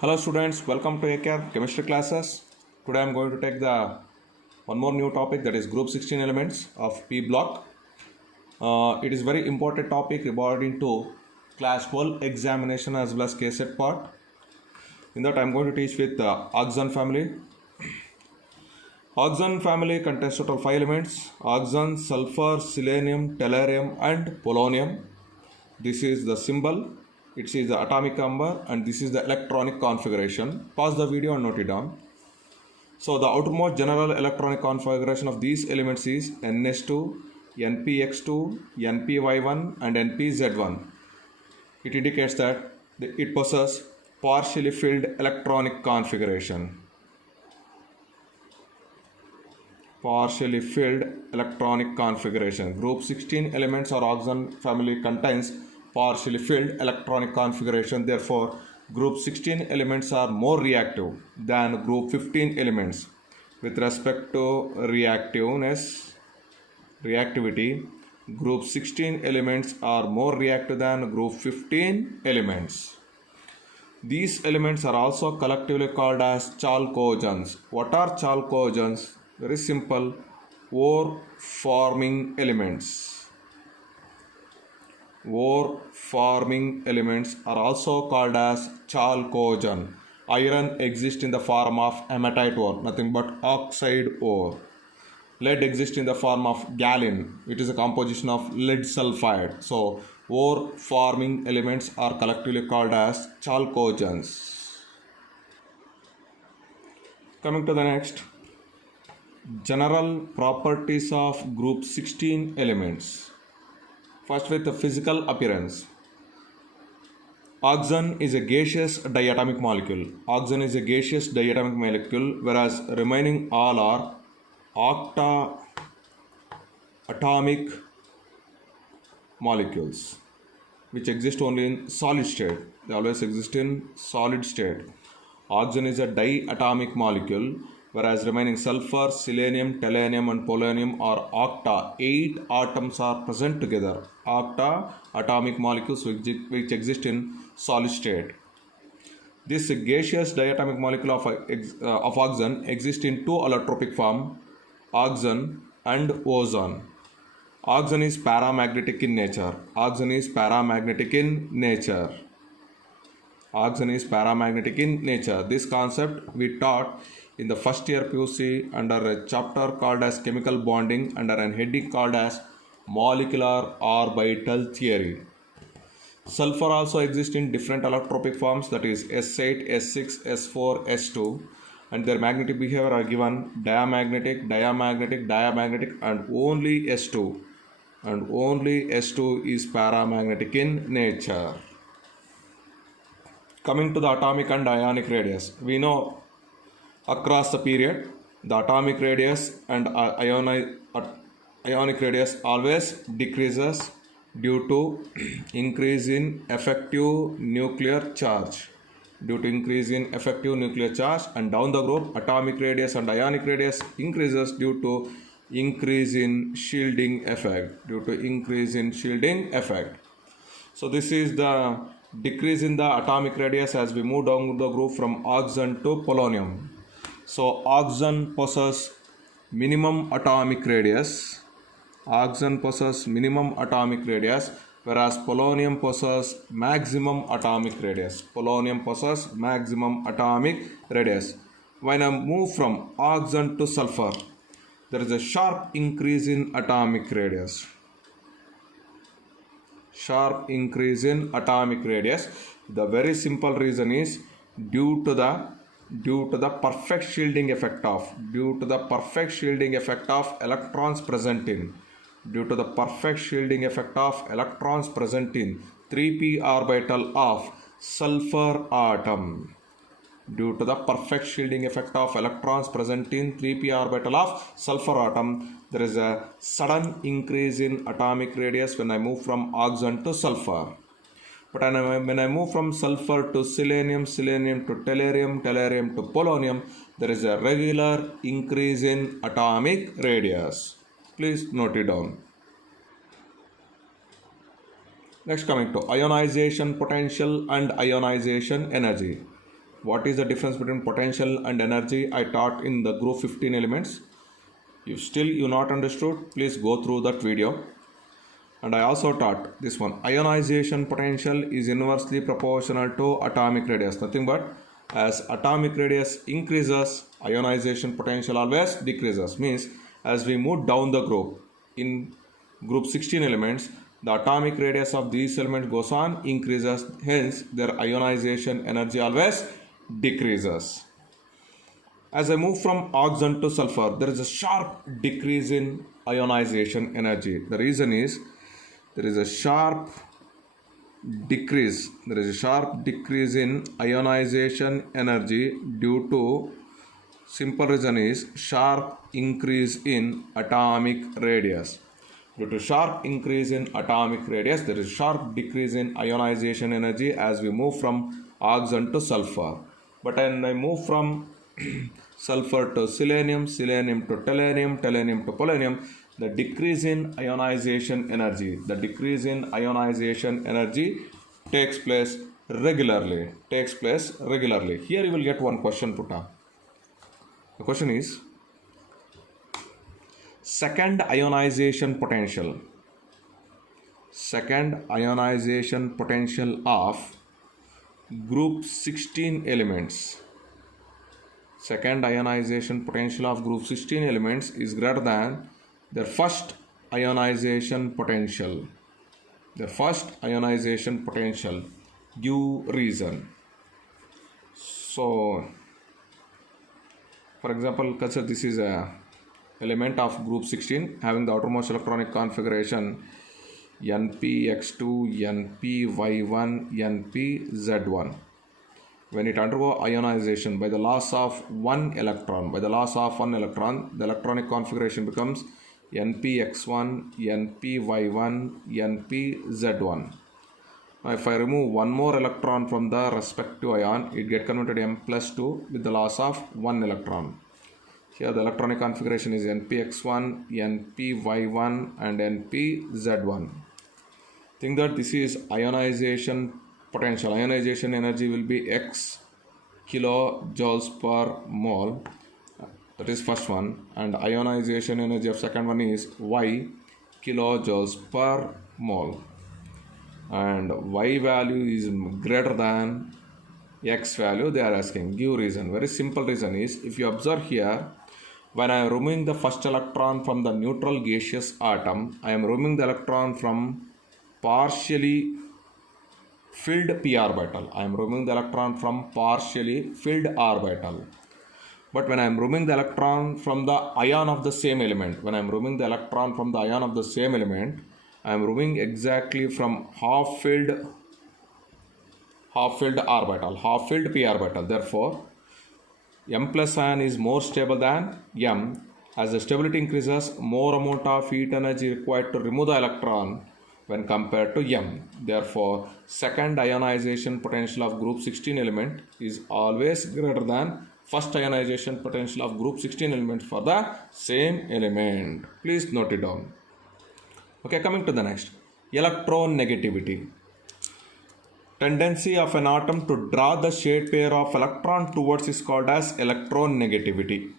Hello students, welcome to ACAR chemistry classes. Today I am going to take the one more new topic, that is group 16 elements of P block. It is very important topic regarding to class 12 examination as well as KSET part. In that I am going to teach with the oxon family. Oxon family contains total 5 elements: oxon, sulfur, selenium, tellurium and polonium. This is the symbol, it is the atomic number, and this is the electronic configuration. Pause the video and note it down. So the outermost general electronic configuration of these elements is NS2, NPX2, NPY1 and NPZ1. It indicates that it possesses partially filled electronic configuration. Partially filled electronic configuration. Group 16 elements or oxon family contains partially filled electronic configuration. Therefore, group 16 elements are more reactive than group 15 elements. With respect to reactivity, group 16 elements are more reactive than group 15 elements. These elements are also collectively called as chalcogens. What are chalcogens? Very simple, ore forming elements. Ore forming elements are also called as chalcogen. Iron exists in the form of hematite ore, nothing but oxide ore. Lead exists in the form of galena. It is a composition of lead sulfide. So, ore forming elements are collectively called as chalcogens. Coming to the next. General properties of group 16 elements. First, with the physical appearance. Oxon is a gaseous diatomic molecule. Oxon is a gaseous diatomic molecule, whereas remaining all are octaatomic molecules, which exist only in solid state. They always exist in solid state. Oxon is a diatomic molecule, whereas remaining sulfur, selenium, tellurium and polonium are octa. 8 atoms are present together. Octa atomic molecules which exist in solid state. This gaseous diatomic molecule of oxon exists in two allotropic form, oxon and ozone. Oxon is paramagnetic in nature. Oxon is paramagnetic in nature. Oxon is paramagnetic in nature. This concept we taught in the first year PUC under a chapter called as chemical bonding under an heading called as molecular orbital theory. Sulfur also exists in different allotropic forms, that is S8, S6, S4, S2, and their magnetic behavior are given diamagnetic, diamagnetic, diamagnetic and only S2. And only S2 is paramagnetic in nature. Coming to the atomic and ionic radius, we know across the period the atomic radius and ionic radius always decreases due to increase in effective nuclear charge. Due to increase in effective nuclear charge, and down the group atomic radius and ionic radius increases due to increase in shielding effect. So this is the decrease in the atomic radius as we move down the group from oxon to polonium. So oxon possesses minimum atomic radius. Whereas polonium possesses maximum atomic radius. When I move from oxon to sulfur, there is a sharp increase in atomic radius. The very simple reason is due to the perfect shielding effect of electrons present in 3p orbital of sulfur atom. Due to the perfect shielding effect of electrons present in 3p orbital of sulfur atom, there is a sudden increase in atomic radius when I move from oxon to sulfur. But when I move from sulfur to selenium, selenium to tellurium, tellurium to polonium, there is a regular increase in atomic radius. Please note it down. Next, coming to ionization potential and ionization energy. what is the difference between potential and energy I taught in the group 15 elements. If still you not understood, please go through that video. And I also taught this one, ionization potential is inversely proportional to atomic radius. Nothing but as atomic radius increases, ionization potential always decreases. Means as we move down the group, in group 16 elements, the atomic radius of these elements goes on increases, hence their ionization energy always decreases. As I move from oxygen to sulfur, there is a sharp decrease in ionization energy. The reason is there is a sharp decrease in ionization energy due to simple reason is sharp increase in atomic radius. Due to sharp increase in atomic radius, there is sharp decrease in ionization energy as we move from oxygen to sulfur. But when I move from sulfur to selenium, selenium to tellurium, tellurium to polonium, the decrease in ionization energy, takes place regularly. Here you will get one question put up. The question is second ionization potential of group 16 elements. Second ionization potential of group 16 elements is greater than their first ionization potential. Give reason. So, for example, consider this is a element of group 16 having the outermost electronic configuration NpX2, NpY1, NpZ1. When it undergo ionization by the loss of one electron, the electronic configuration becomes NpX1, NpY1, NpZ1. Now if I remove one more electron from the respective ion, it gets converted to M+2 with the loss of one electron. Here the electronic configuration is NpX1, NpY1 and NpZ1. Think that this is ionization potential. Ionization energy will be X kilojoules per mole. That is first one. And ionization energy of second one is Y kilojoules per mole. And Y value is greater than X value. They are asking. Give reason. Very simple reason is, if you observe here, when I am removing the first electron from the neutral gaseous atom, I am removing the electron from partially filled p orbital. I am removing the electron from partially filled orbital. But when I am removing the electron from the ion of the same element, I am removing exactly from half filled orbital, half filled p orbital. Therefore, M plus ion is more stable than M. As the stability increases, more amount of heat energy required to remove the electron when compared to M. Therefore, second ionization potential of group 16 element is always greater than first ionization potential of group 16 element for the same element. Please note it down. Okay, coming to the next. Electronegativity. Tendency of an atom to draw the shared pair of electron towards is called as electronegativity.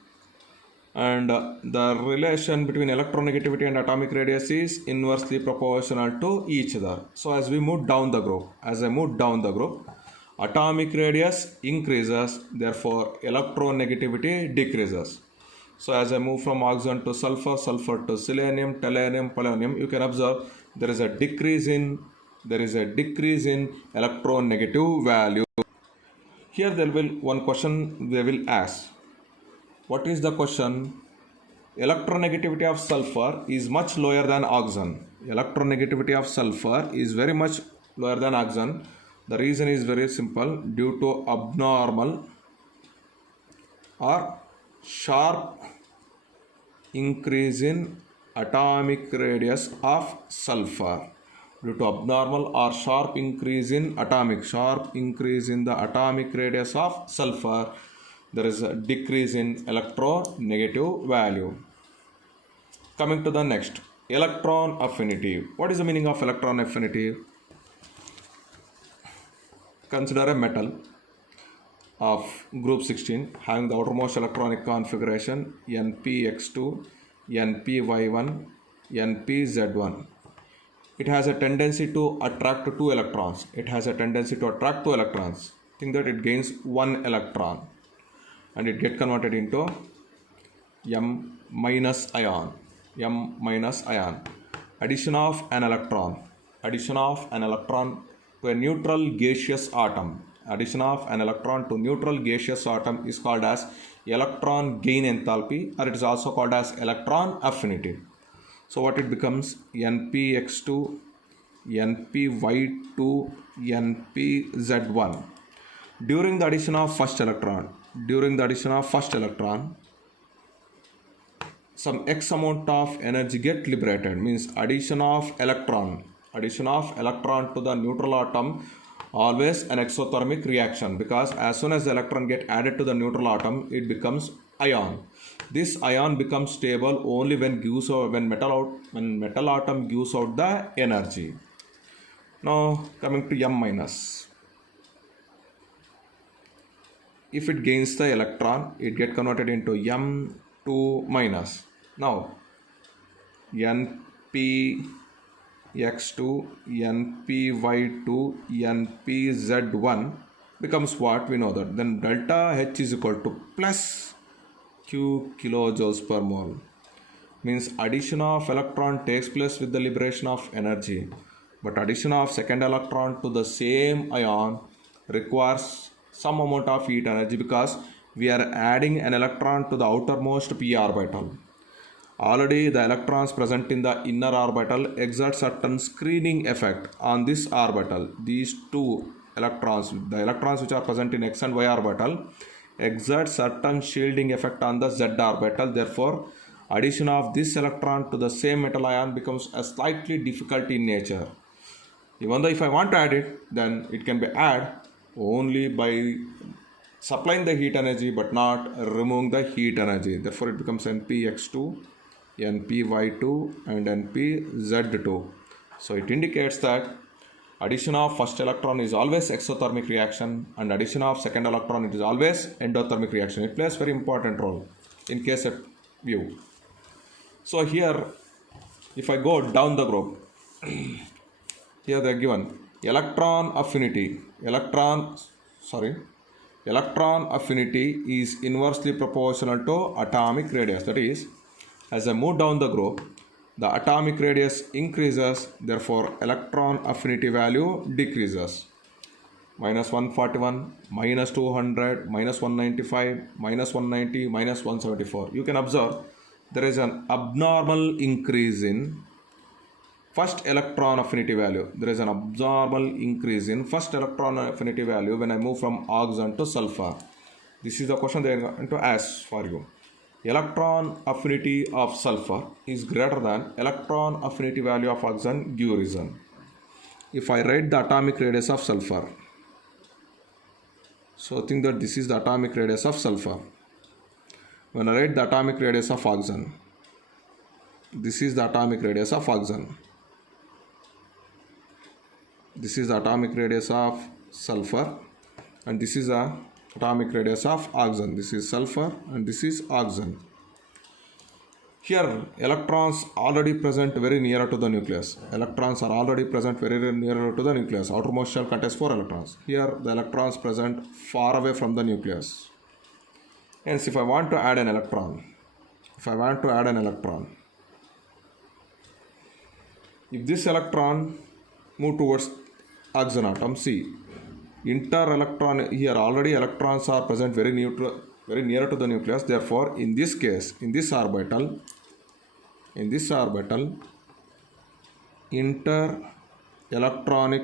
And the relation between electronegativity and atomic radius is inversely proportional to each other. So as I move down the group, atomic radius increases, therefore electronegativity decreases. So as I move from oxygen to sulfur, sulfur to selenium, tellurium, polonium, you can observe there is a decrease in electronegative value. Here there will be one question they will ask. What is the question? Electronegativity of sulfur is much lower than oxygen. Electronegativity of sulfur is very much lower than oxygen. The reason is very simple, due to abnormal or sharp increase in atomic radius of sulfur. Due to abnormal or sharp increase in the atomic radius of sulfur, there is a decrease in electronegative value. Coming to the next, electron affinity. What is the meaning of electron affinity? Consider a metal. of group 16 having the outermost electronic configuration npx2, npy1, npz1. It has a tendency to attract 2 electrons. It has a tendency to attract 2 electrons. Think that it gains 1 electron and it get converted into m minus ion. Addition of an electron to a neutral gaseous atom. Addition of an electron to neutral gaseous atom is called as electron gain enthalpy, or it is also called as electron affinity. So what it becomes? npx2, npy2, npz1. During the addition of first electron, some x amount of energy get liberated, means addition of electron to the neutral atom always an exothermic reaction, because as soon as the electron get added to the neutral atom, it becomes ion. This ion becomes stable only when metal atom gives out the energy. Now coming to m minus. If it gains the electron, it get converted into m2 minus. Now npx2, npy2, npz1 becomes what? We know that. Then delta H is equal to plus Q kilojoules per mole. Means addition of electron takes place with the liberation of energy. But addition of second electron to the same ion requires some amount of heat energy, because we are adding an electron to the outermost p orbital. Already the electrons present in the inner orbital exert certain screening effect on this orbital. These two electrons, the electrons which are present in x and y orbital, exert certain shielding effect on the z orbital. Therefore, addition of this electron to the same metal ion becomes a slightly difficult in nature. Even though if I want to add it, then it can be added only by supplying the heat energy but not removing the heat energy. Therefore, it becomes npx2, npy2 and npz2. So it indicates that addition of first electron is always exothermic reaction, and addition of second electron, it is always endothermic reaction. It plays very important role in case of view. So here, if I go down the group, here they are given electron affinity is inversely proportional to atomic radius. That is, as I move down the group, the atomic radius increases, therefore electron affinity value decreases. Minus 141, minus 200, minus 195, minus 190, minus 174. You can observe there is an abnormal increase in first electron affinity value. There is an abnormal increase in first electron affinity value when I move from oxygen to sulfur. This is the question they are going to ask for you. Electron affinity of sulfur is greater than electron affinity value of oxygen, give reason. If I write the atomic radius of sulfur, so think that this is the atomic radius of sulfur. When I write the atomic radius of oxygen, this is the atomic radius of oxygen. This is the atomic radius of sulfur, and this is the atomic radius of oxygen. This is sulfur and this is oxygen. Here electrons already present very near to the nucleus. Electrons are already present very near to the nucleus. Outermost shell contains 4 electrons. Here the electrons present far away from the nucleus. Hence, if I want to add an electron, if this electron move towards oxygen atom, see, inter-electron, here already electrons are present very near to the nucleus. Therefore, in this case, in this orbital, inter-electronic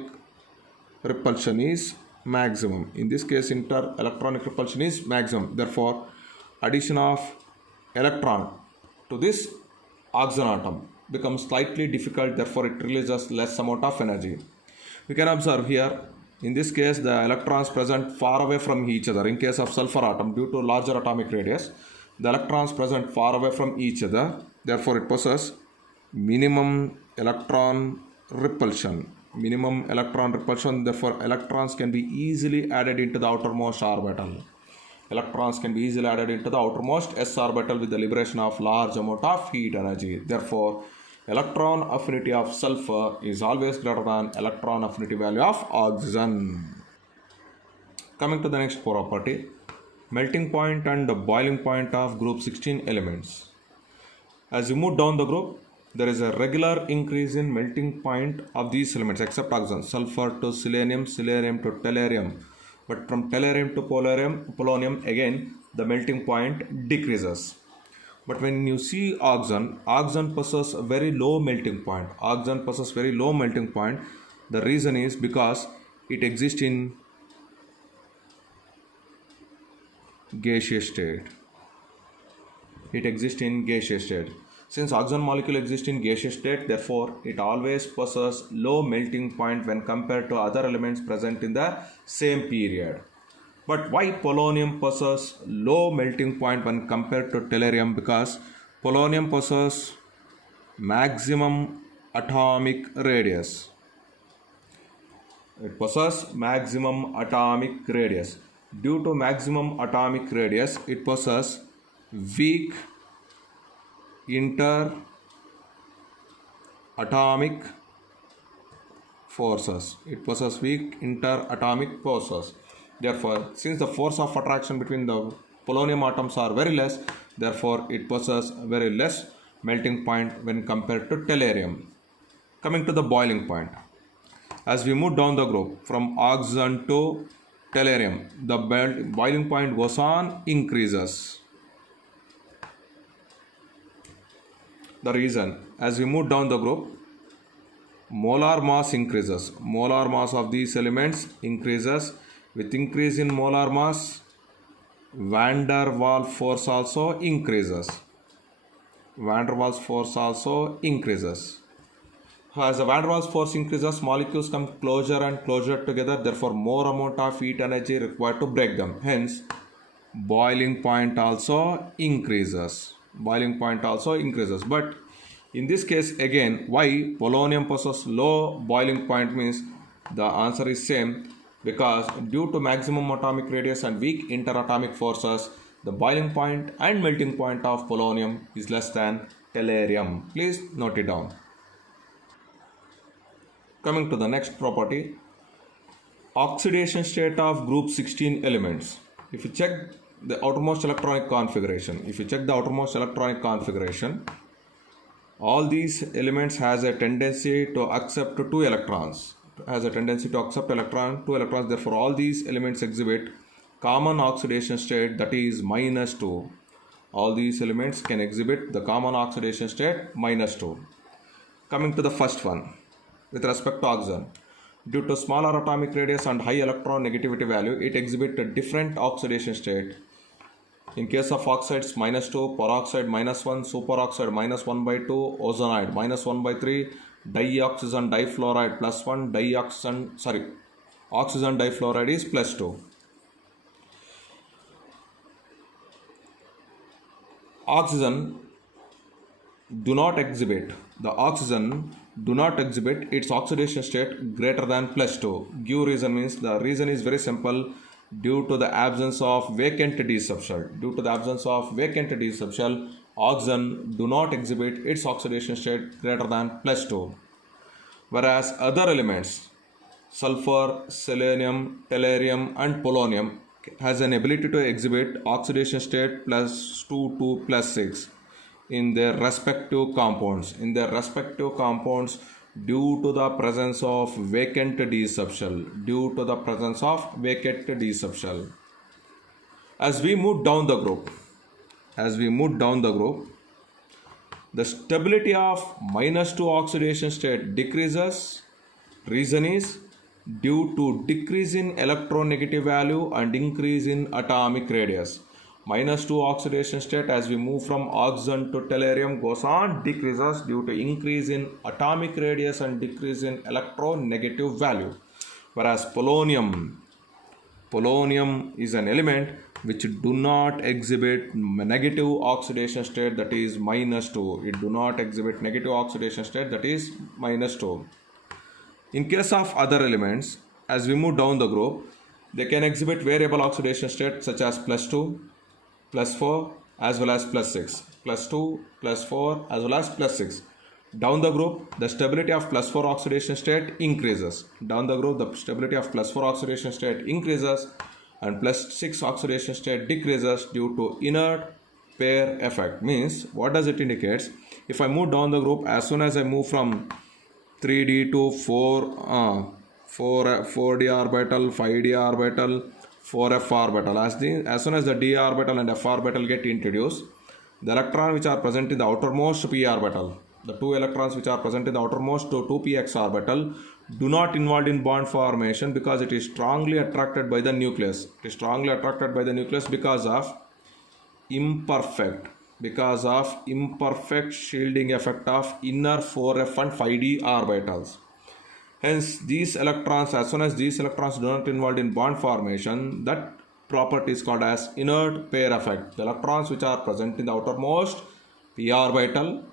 repulsion is maximum. In this case, inter-electronic repulsion is maximum. Therefore, addition of electron to this oxygen atom becomes slightly difficult. Therefore, it releases less amount of energy. We can observe here, in this case, the electrons present far away from each other. In case of sulfur atom, due to larger atomic radius, the electrons present far away from each other. Therefore, it possesses minimum electron repulsion. minimum electron repulsion, therefore electrons can be easily added into the outermost orbital. Electrons can be easily added into the outermost s orbital with the liberation of large amount of heat energy. Therefore, electron affinity of sulfur is always greater than electron affinity value of oxygen. Coming to the next property, melting point and the boiling point of group 16 elements. As you move down the group, there is a regular increase in melting point of these elements except oxygen, sulfur to selenium, selenium to tellurium. But from tellurium to polonium again the melting point decreases. But when you see oxygen possesses a very low melting point. Oxygen possesses very low melting point. The reason is because it exists in gaseous state. It exists in gaseous state. Since oxygen molecule exists in gaseous state, therefore it always possesses low melting point when compared to other elements present in the same period. But why polonium possesses low melting point when compared to tellurium? Because polonium possesses maximum atomic radius. It possesses maximum atomic radius. Due to maximum atomic radius, it possesses weak inter-atomic forces. It possesses weak inter-atomic forces. Therefore, since the force of attraction between the polonium atoms are very less, therefore it possesses very less melting point when compared to tellurium. Coming to the boiling point. As we move down the group from oxygen to tellurium, the boiling point goes on increases. The reason, as we move down the group, molar mass increases. Molar mass of these elements increases. With increase in molar mass, van der Waals force also increases. Van der Waals force also increases. As the van der Waals force increases, molecules come closer and closer together. Therefore, more amount of heat energy required to break them. Hence, boiling point also increases. Boiling point also increases. But in this case again, why polonium possesses low boiling point means the answer is same, because due to maximum atomic radius and weak interatomic forces, the boiling point and melting point of polonium is less than tellurium. Please note it down. Coming to the next property, oxidation state of group 16 elements. If you check the outermost electronic configuration, all these elements has a tendency to accept 2 electrons. Therefore, all these elements exhibit common oxidation state, that is -2. All these elements can exhibit the common oxidation state -2. Coming to the first one, with respect to oxygen, due to smaller atomic radius and high electron negativity value, it exhibits a different oxidation state. In case of oxides, -2, peroxide -1, superoxide -1/2, ozonide -1/3, dioxygen difluoride +1, oxygen difluoride is +2. Oxygen do not exhibit its oxidation state greater than +2. Give reason means the reason is very simple. Due to the absence of vacant d subshell, oxygen do not exhibit its oxidation state greater than +2. Whereas other elements, sulfur, selenium, tellurium and polonium, has an ability to exhibit oxidation state +2 to +6 in their respective compounds. Due to the presence of vacant d subshell. As we move down the group, the stability of -2 oxidation state decreases. Reason is due to decrease in electronegative value and increase in atomic radius. -2 oxidation state, as we move from oxygen to tellurium, goes on decreases due to increase in atomic radius and decrease in electronegative value. Whereas polonium is an element which do not exhibit negative oxidation state, that is -2. It do not exhibit negative oxidation state, that is -2. In case of other elements, as we move down the group, they can exhibit variable oxidation state such as +2, +4 as well as +6, +2, +4 as well as +6. Down the group, the stability of +4 oxidation state increases. Down the group, the stability of +4 oxidation state increases and +6 oxidation state decreases due to inert pair effect. Means, what does it indicate? If I move down the group, as soon as I move from 3d to 4d orbital, 5d orbital, 4f orbital, as soon as the d orbital and f orbital get introduced, the electron which are present in the outermost p orbital, the two electrons which are present in the outermost to 2px orbital, do not involved in bond formation because it is strongly attracted by the nucleus. It is strongly attracted by the nucleus because of imperfect shielding effect of inner 4f and 5d orbitals. Hence, these electrons, as soon as these electrons do not involved in bond formation, that property is called as inert pair effect. The electrons which are present in the outermost p orbital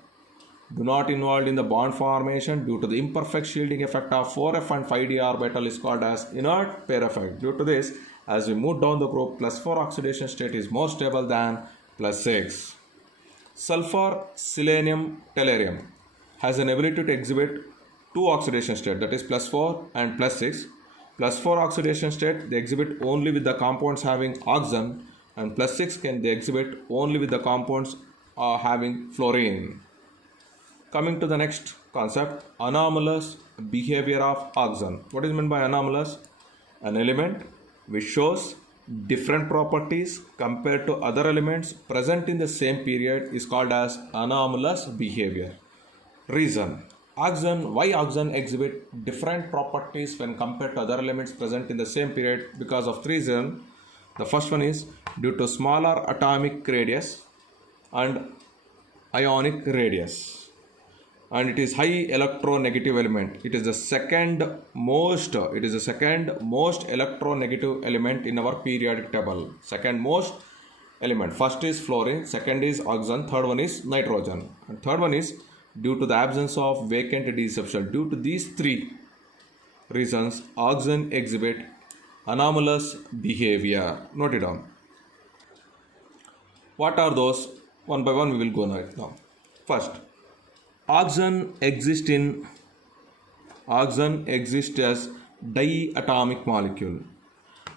do not involved in the bond formation due to the imperfect shielding effect of 4f and 5d orbital is called as inert pair effect. Due to this, as we move down the group, +4 oxidation state is more stable than +6. Sulfur, selenium, tellurium has an ability to exhibit two oxidation state, that is +4 and +6. +4 oxidation state they exhibit only with the compounds having oxygen, and +6 can they exhibit only with the compounds having fluorine. Coming to the next concept, anomalous behavior of oxygen. What is meant by anomalous? An element which shows different properties compared to other elements present in the same period is called as anomalous behavior. Reason: why oxygen exhibit different properties when compared to other elements present in the same period? Because of three reasons. The first one is due to smaller atomic radius and ionic radius, and it is high electronegative element. It is the second most electronegative element in our periodic table. Second most element. First is fluorine, second is oxygen, third one is nitrogen, and third one is due to the absence of vacant d subshell. Due to these three reasons, oxygen exhibit anomalous behavior. Note it down. What are those? One by one we will go now. First, oxygen exists as diatomic molecule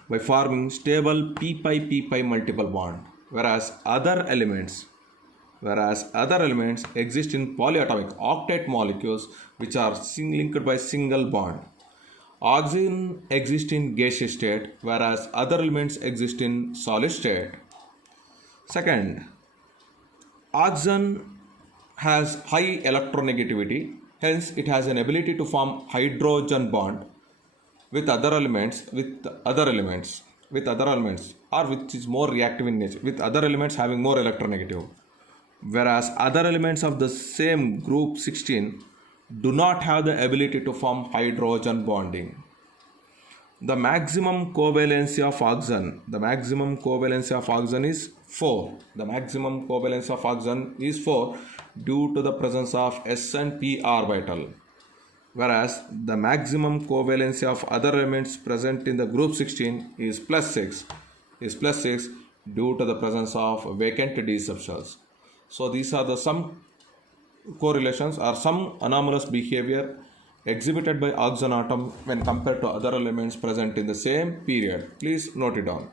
by forming stable p-pi multiple bond, whereas other elements exist in polyatomic octet molecules which are linked by single bond. Oxygen exists in gaseous state, whereas other elements exist in solid state. Second, oxygen has high electronegativity, hence it has an ability to form hydrogen bond with other elements, or which is more reactive in nature, with other elements having more electronegative, whereas other elements of the same group 16 do not have the ability to form hydrogen bonding. The maximum covalency of oxygen is 4. The maximum covalence of oxygen is 4 due to the presence of s and p orbital, whereas the maximum covalency of other elements present in the group 16 is +6 due to the presence of vacant d subshells. So these are the some correlations or some anomalous behavior exhibited by oxygen atom when compared to other elements present in the same period. Please note it down.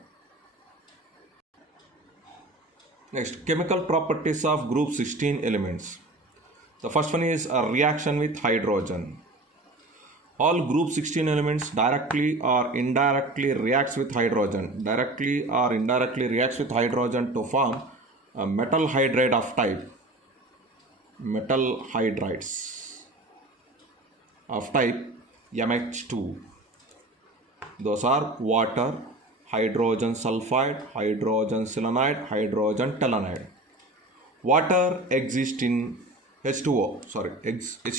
Next, chemical properties of group 16 elements. The first one is a reaction with hydrogen. All group 16 elements directly or indirectly reacts with hydrogen. Directly or indirectly reacts with hydrogen to form a metal hydride of type. Metal hydrides of type MH2. Those are water, hydrogen sulfide, hydrogen selenide, hydrogen telluride. Water exists in H2O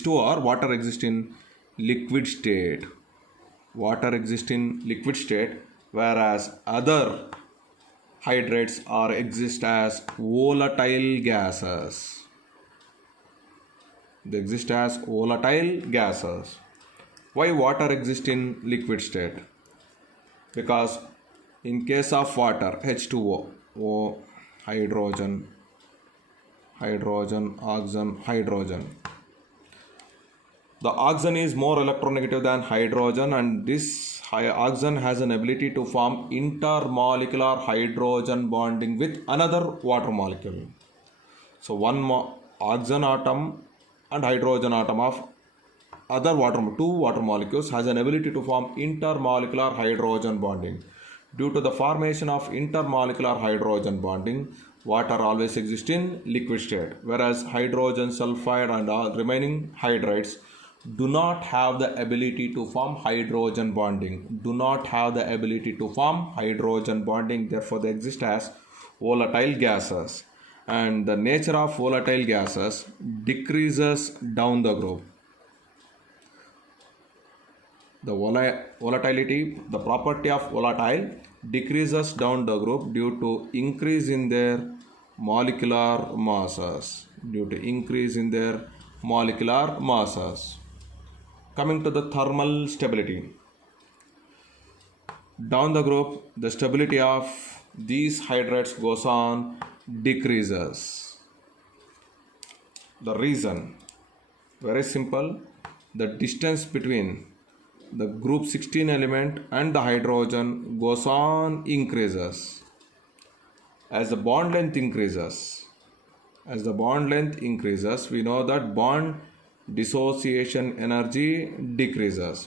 or water exists in liquid state. Whereas other hydrates exist as volatile gases. Why water exists in liquid state? Because in case of water, H2O, hydrogen, oxygen, hydrogen. The oxygen is more electronegative than hydrogen, and this oxygen has an ability to form intermolecular hydrogen bonding with another water molecule. So one oxygen atom and hydrogen atom of two water molecules has an ability to form intermolecular hydrogen bonding. Due to the formation of intermolecular hydrogen bonding, water always exists in liquid state, whereas hydrogen sulfide and all remaining hydrides do not have the ability to form hydrogen bonding. Therefore they exist as volatile gases, and the nature of volatile gases decreases down the group. The volatility, the property of volatile decreases down the group due to increase in their molecular masses. Coming to the thermal stability. Down the group, the stability of these hydrides goes on decreases. The reason, very simple, the distance between the group 16 element and the hydrogen goes on increases. As the bond length increases, we know that bond dissociation energy decreases.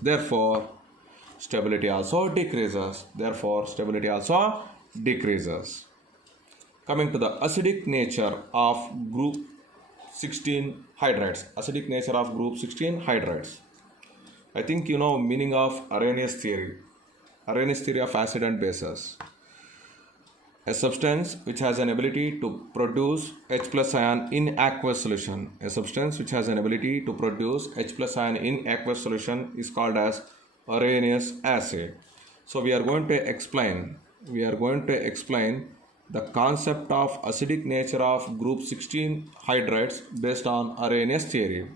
Therefore, stability also decreases. Coming to the acidic nature of group 16 hydrides. I think you know meaning of Arrhenius theory of acid and bases. A substance which has an ability to produce H plus ion in aqueous solution. Is called as Arrhenius acid. So we are going to explain the concept of acidic nature of group 16 hydrides based on Arrhenius theory.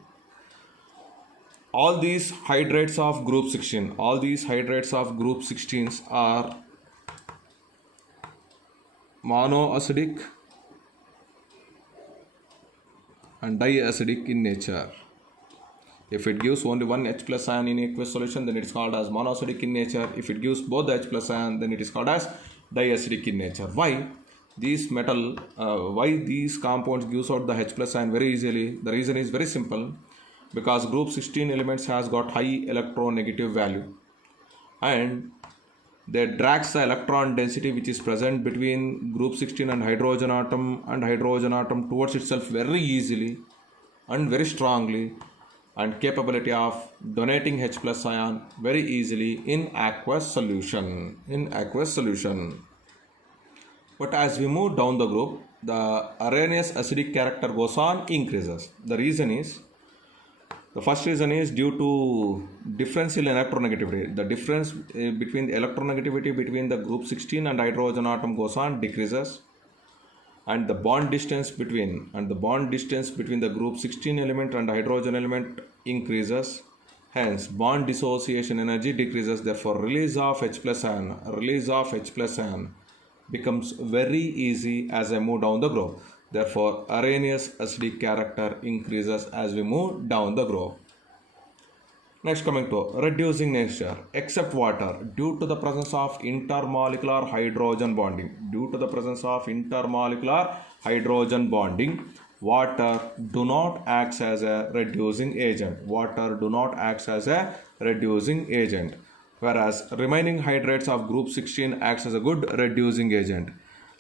All these hydrides of group 16s are monoacidic and diacidic in nature. If it gives only one H plus ion in aqueous solution, then it is called as monoacidic in nature. If it gives both the H plus ion, then it is called as diacidic in nature. Why these compounds gives out the H plus ion very easily? The reason is very simple. Because group 16 elements has got high electronegative value, and they drags the electron density which is present between group 16 and hydrogen atom towards itself very easily and very strongly, and capability of donating H plus ion very easily in aqueous solution. But as we move down the group, the Arrhenius acidic character goes on increases. The first reason is due to differential electronegativity. The difference between the electronegativity between the group 16 and hydrogen atom goes on decreases, and the bond distance between the group 16 element and hydrogen element increases. Hence, bond dissociation energy decreases. Therefore, release of H plus ion becomes very easy as I move down the group. Therefore, Arrhenius acidic character increases as we move down the group. Next, coming to reducing nature. Except water, due to the presence of intermolecular hydrogen bonding, water do not act as a reducing agent. Whereas remaining hydrides of group 16 acts as a good reducing agent.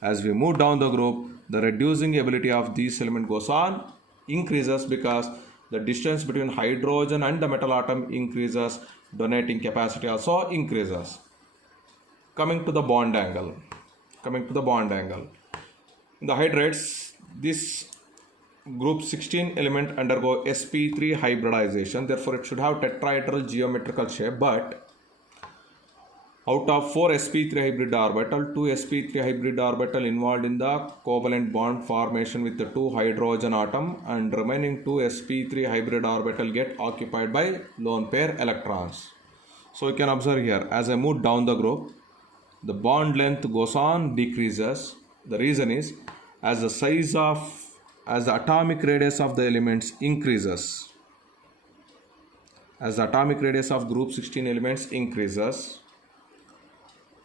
As we move down the group, the reducing ability of these elements goes on increases because the distance between hydrogen and the metal atom increases, donating capacity also increases. Coming to the bond angle. In the hydrides, this group 16 element undergo sp3 hybridization. Therefore, it should have tetrahedral geometrical shape, but Out of 4 sp3 hybrid orbital, 2 sp3 hybrid orbital involved in the covalent bond formation with the 2 hydrogen atom, and remaining 2 sp3 hybrid orbital get occupied by lone pair electrons. So you can observe here, as I move down the group, the bond length goes on decreases. The reason is, as the atomic radius of the elements increases, as the atomic radius of group 16 elements increases,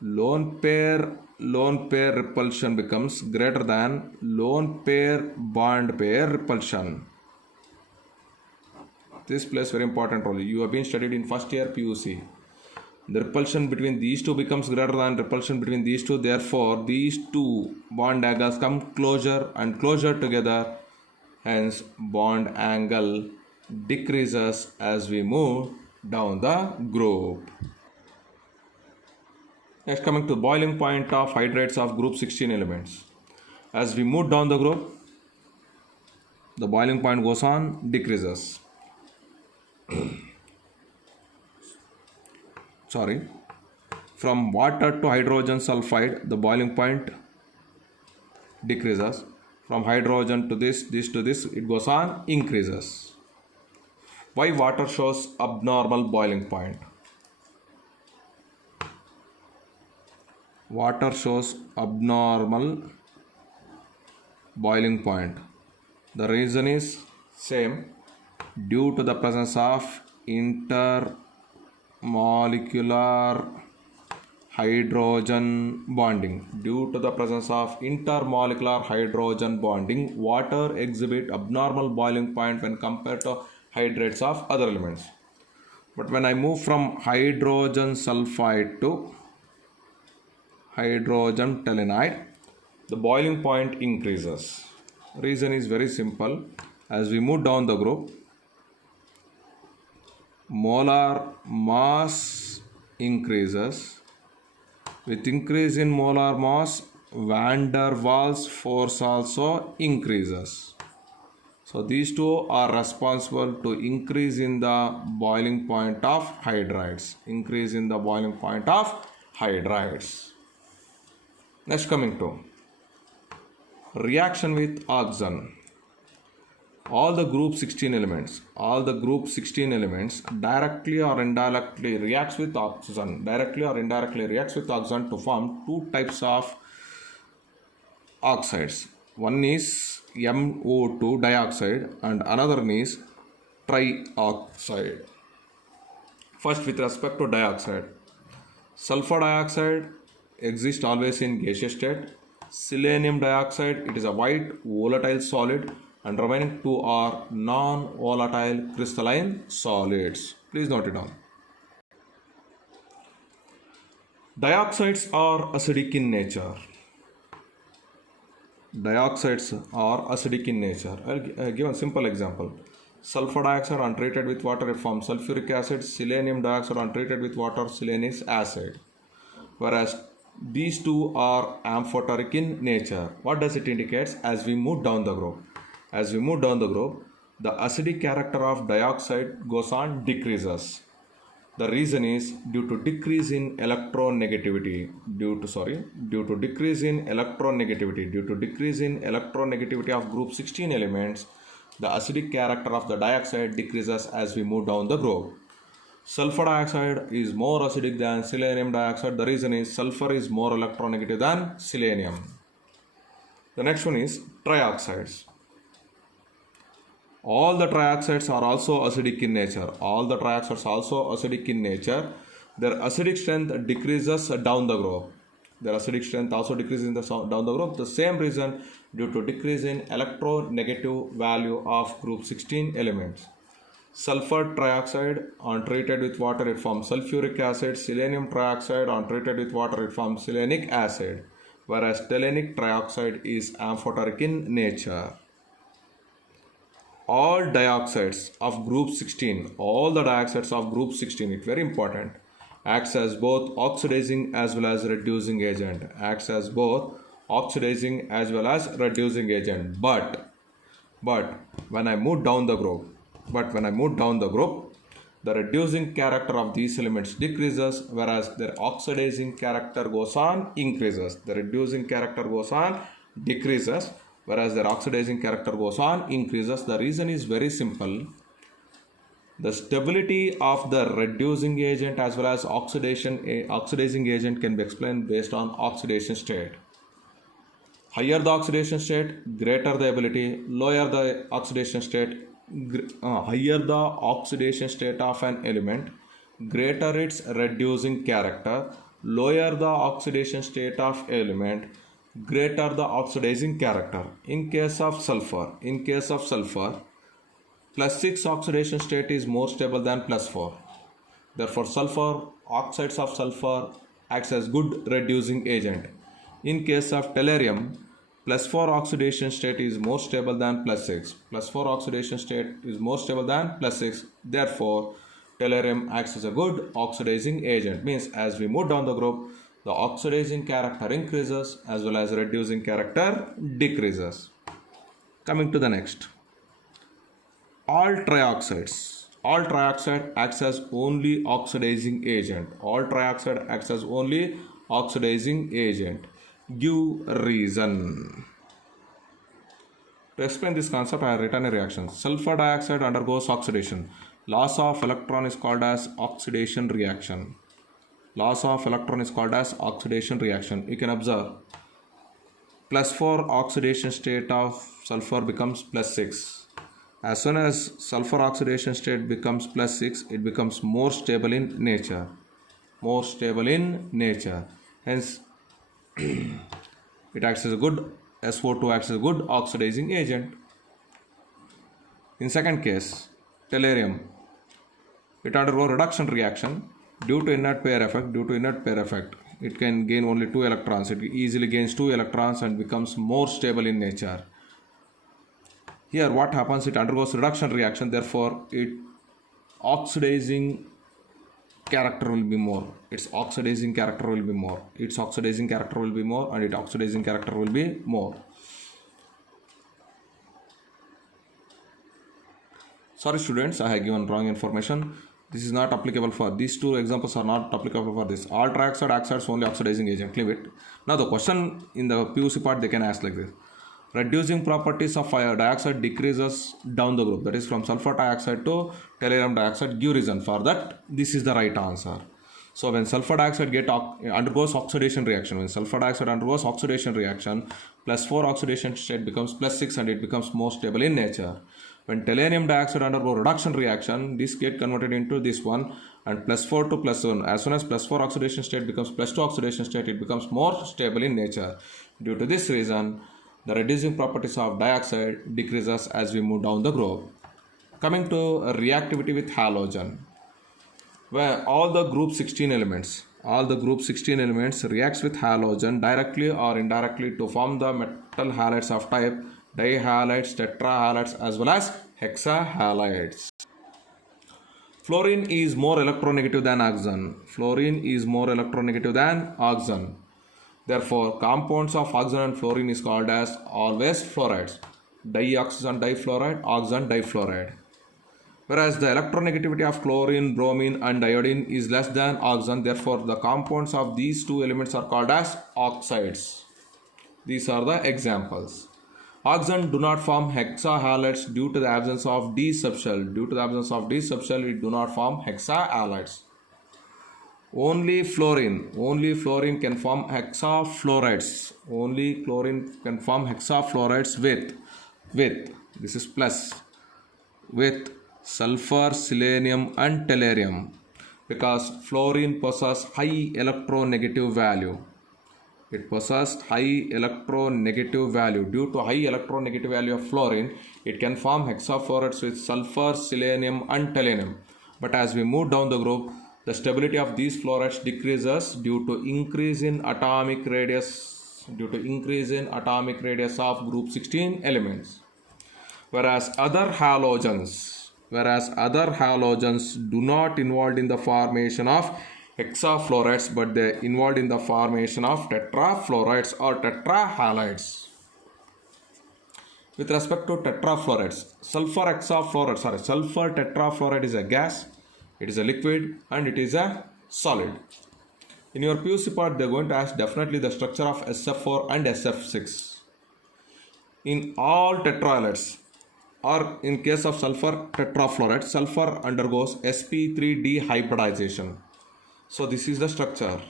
lone pair repulsion becomes greater than lone pair bond pair repulsion. This plays very important role. You have been studied in first year PUC. The repulsion between these two becomes greater than repulsion between these two. Therefore, these two bond angles come closer and closer together. Hence, bond angle decreases as we move down the group. Next, coming to boiling point of hydrates of group 16 elements. As we move down the group, the boiling point goes on decreases. From water to hydrogen sulfide, the boiling point decreases. From hydrogen to this to this, it goes on increases. Why water shows abnormal boiling point? Water shows abnormal boiling point. The reason is same, due to the presence of intermolecular hydrogen bonding. Due to the presence of intermolecular hydrogen bonding, water exhibit abnormal boiling point when compared to hydrates of other elements. But when I move from hydrogen sulfide to hydrogen telluride, the boiling point increases. Reason is very simple. As we move down the group, molar mass increases. With increase in molar mass, van der Waals force also increases. So these two are responsible to increase in the boiling point of hydrides. Increase in the boiling point of hydrides. Next, coming to reaction with oxygen. All the group 16 elements directly or indirectly reacts with oxygen. To form two types of oxides. One is MO2 dioxide and another is trioxide. First, with respect to dioxide, sulfur dioxide exists always in gaseous state. Selenium dioxide, it is a white volatile solid, and remaining two are non-volatile crystalline solids. Please note it down. Dioxides are acidic in nature. I'll give a simple example. Sulfur dioxide untreated with water, it forms sulfuric acid. Selenium dioxide untreated with water, selenic acid. Whereas these two are amphoteric in nature. What does it indicate? As we move down the group, the acidic character of dioxide goes on decreases. The reason is due to decrease in electronegativity. Due to decrease in electronegativity of group 16 elements, the acidic character of the dioxide decreases as we move down the group. Sulfur dioxide is more acidic than selenium dioxide. The reason is sulfur is more electronegative than selenium. The next one is trioxides. All the trioxides are also acidic in nature. Their acidic strength decreases down the group. The same reason, due to decrease in electronegative value of group 16 elements. Sulfur trioxide untreated with water, it forms sulfuric acid. Selenium trioxide untreated with water, it forms selenic acid. Whereas telluric trioxide is amphoteric in nature. All dioxides of group 16, it's very important, acts as both oxidizing as well as reducing agent. But when I move down the group, the reducing character of these elements decreases, whereas their oxidizing character goes on increases. The reducing character goes on decreases, whereas their oxidizing character goes on increases. The reason is very simple. The stability of the reducing agent as well as oxidizing agent can be explained based on oxidation state. Higher the oxidation state, greater the ability. Lower the oxidation state, higher the oxidation state of an element, greater its reducing character. Lower the oxidation state of element, greater the oxidizing character. In case of sulfur, plus 6 oxidation state is more stable than plus 4. Therefore, oxides of sulfur acts as good reducing agent. In case of tellurium, plus 4 oxidation state is more stable than plus 6. Plus 4 oxidation state is more stable than plus 6. Therefore, tellurium acts as a good oxidizing agent. Means as we move down the group, the oxidizing character increases as well as reducing character decreases. Coming to the next. All trioxide acts as only oxidizing agent. All trioxide acts as only oxidizing agent. Give reason. To explain this concept, I have written a reaction. Sulfur dioxide undergoes oxidation. Loss of electron is called as oxidation reaction. Loss of electron is called as oxidation reaction. You can observe plus 4 oxidation state of sulfur becomes plus 6. As soon as sulfur oxidation state becomes plus 6, it becomes more stable in nature. Hence, it acts as a good SO2 acts as a good oxidizing agent. In second case, tellurium, it undergoes reduction reaction due to inert pair effect. It can gain only 2 electrons. It easily gains 2 electrons and becomes more stable in nature. Here what happens, it undergoes reduction reaction, therefore its oxidizing character will be more. And its oxidizing character will be more. Sorry students, I have given wrong information. This is not applicable for these two examples are not applicable for this. All trioxide acts only oxidizing agent. Leave it. Now the question in the PUC part they can ask like this. Reducing properties of fire dioxide decreases down the group, that is from sulfur dioxide to tellurium dioxide. Give reason for that. This is the right answer. So when sulfur dioxide undergoes oxidation reaction, plus 4 oxidation state becomes plus 6 and it becomes more stable in nature. When tellurium dioxide undergoes reduction reaction, this get converted into this one and plus 4 to plus 1. As soon as plus 4 oxidation state becomes plus 2 oxidation state, it becomes more stable in nature. Due to this reason, the reducing properties of dioxide decreases as we move down the group. Coming to reactivity with halogen, where all the group 16 elements reacts with halogen directly or indirectly to form the metal halides of type dihalides, tetrahalides as well as hexahalides. Fluorine is more electronegative than oxygen. Therefore, compounds of oxygen and fluorine is called as always fluorides. Dioxygen difluoride, oxygen difluoride. Whereas the electronegativity of chlorine, bromine and iodine is less than oxygen. Therefore, the compounds of these two elements are called as oxides. These are the examples. Oxygen do not form hexahalides due to the absence of D subshell. It do not form hexahalides. Only fluorine can form hexafluorides. with this is plus with sulfur, selenium and tellurium, because fluorine possesses high electronegative value. It possesses high electronegative value. Due to high electronegative value of fluorine, it can form hexafluorides with sulfur, selenium and tellurium. But as we move down the group, the stability of these fluorides decreases due to increase in atomic radius of group 16 elements. Whereas other halogens do not involved in the formation of hexafluorides, but they involved in the formation of tetrafluorides or tetrahalides. With respect to tetrafluorides, sulfur tetrafluoride is a gas. it is a liquid, and it is a solid. In your PUC part, they are going to ask definitely the structure of SF4 and SF6. In all tetrahalides, or in case of sulfur tetrafluoride, sulfur undergoes sp3 dehybridization. So this is the structure.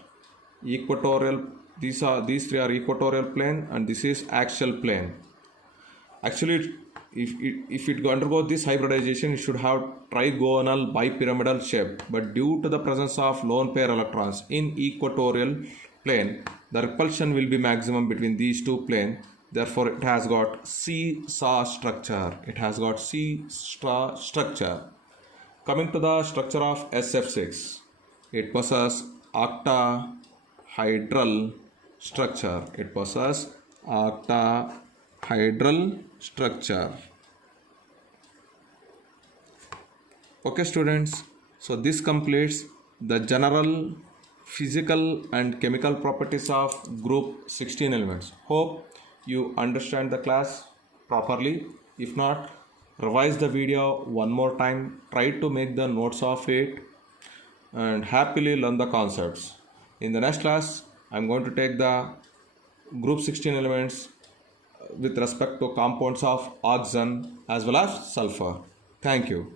Equatorial, these three are equatorial plane, and this is axial plane. Actually, if it undergoes this hybridization, it should have trigonal bipyramidal shape. But due to the presence of lone pair electrons in equatorial plane, the repulsion will be maximum between these two planes. Therefore, it has got seesaw structure. It has got seesaw structure. Coming to the structure of SF6, it possesses octahedral structure. It possesses octahedral structure. Okay, students. So this completes the general physical and chemical properties of group 16 elements. Hope you understand the class properly. If not, revise the video one more time, try to make the notes of it, and happily learn the concepts. In the next class, I am going to take the group 16 elements with respect to compounds of oxygen as well as sulfur. Thank you.